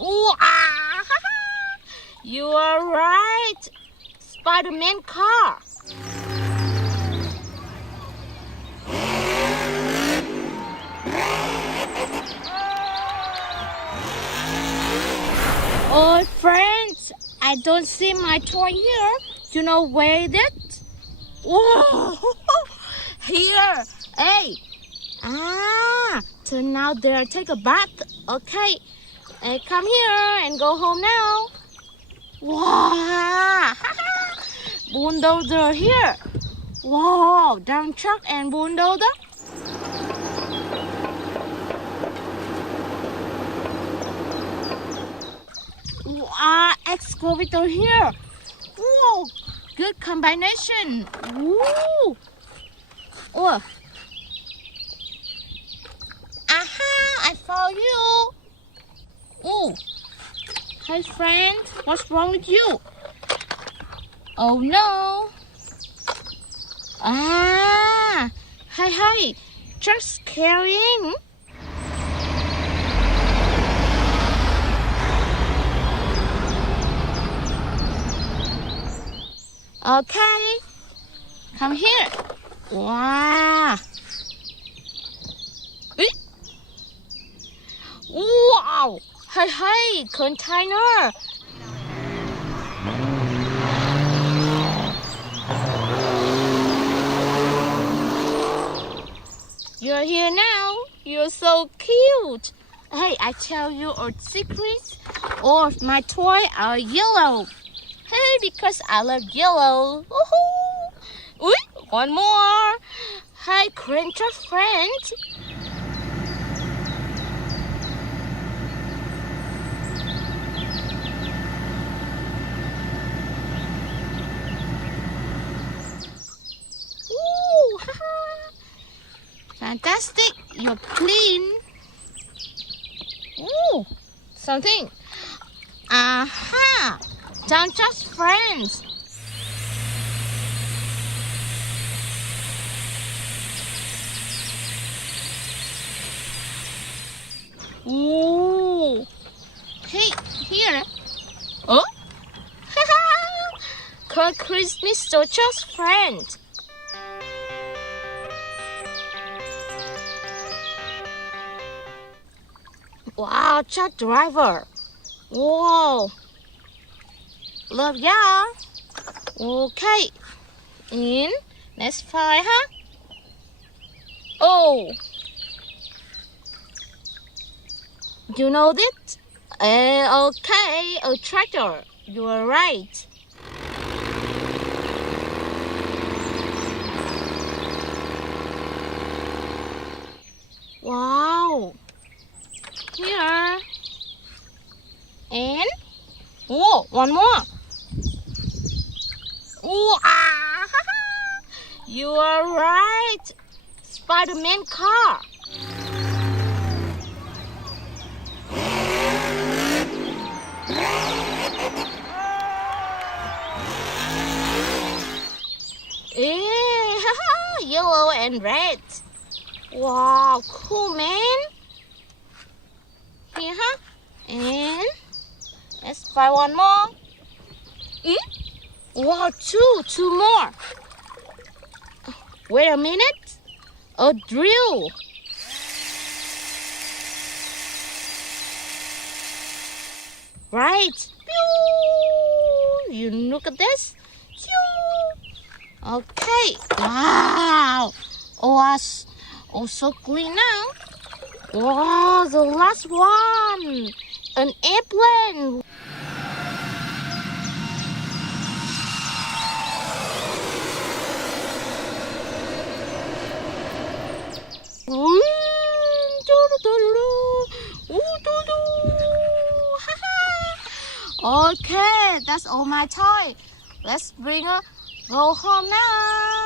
Ooh, ah, you are right. Spider-Man car. Oh, friends, I don't see my toy here. You know where it is? Whoa, here. Hey. Turn out there, take a bath. Okay. Hey, come here and go home now. Wow. Bulldozer here. Wow, dump truck and bulldozer. Excavator here. Whoa, good combination. Woo. Oh. Aha, I found you. Oh. Hey friend, what's wrong with you? Oh no. Hey, just carrying. Okay, come here. Wow. Wow. Hey, container. You're here now. You're so cute. Hey, I tell you a secret. Oh, my toy are yellow. Hey, because I love yellow. Woohoo! Ooh, one more. Hey, Cruncher friend. Ooh, fantastic. You're clean. Ooh, something. Aha! Don't just friends. Ooh. Hey, here. Oh? Christmas so just friends. Wow, truck driver. Whoa. Love ya. Okay. In. Let's fly, huh? Oh. You know that? Okay, a tractor. You are right. Wow. Here. And whoa, one more. Ooh, you are right. Spider-Man car. Yellow and red. Wow, cool, man. Here, huh? And let's buy one more. Wow, two more. Wait a minute. A drill. Right. You look at this. Okay. Wow. Oh, so clean now. Wow, the last one. An airplane. Okay, that's all my toy. Let's go home now.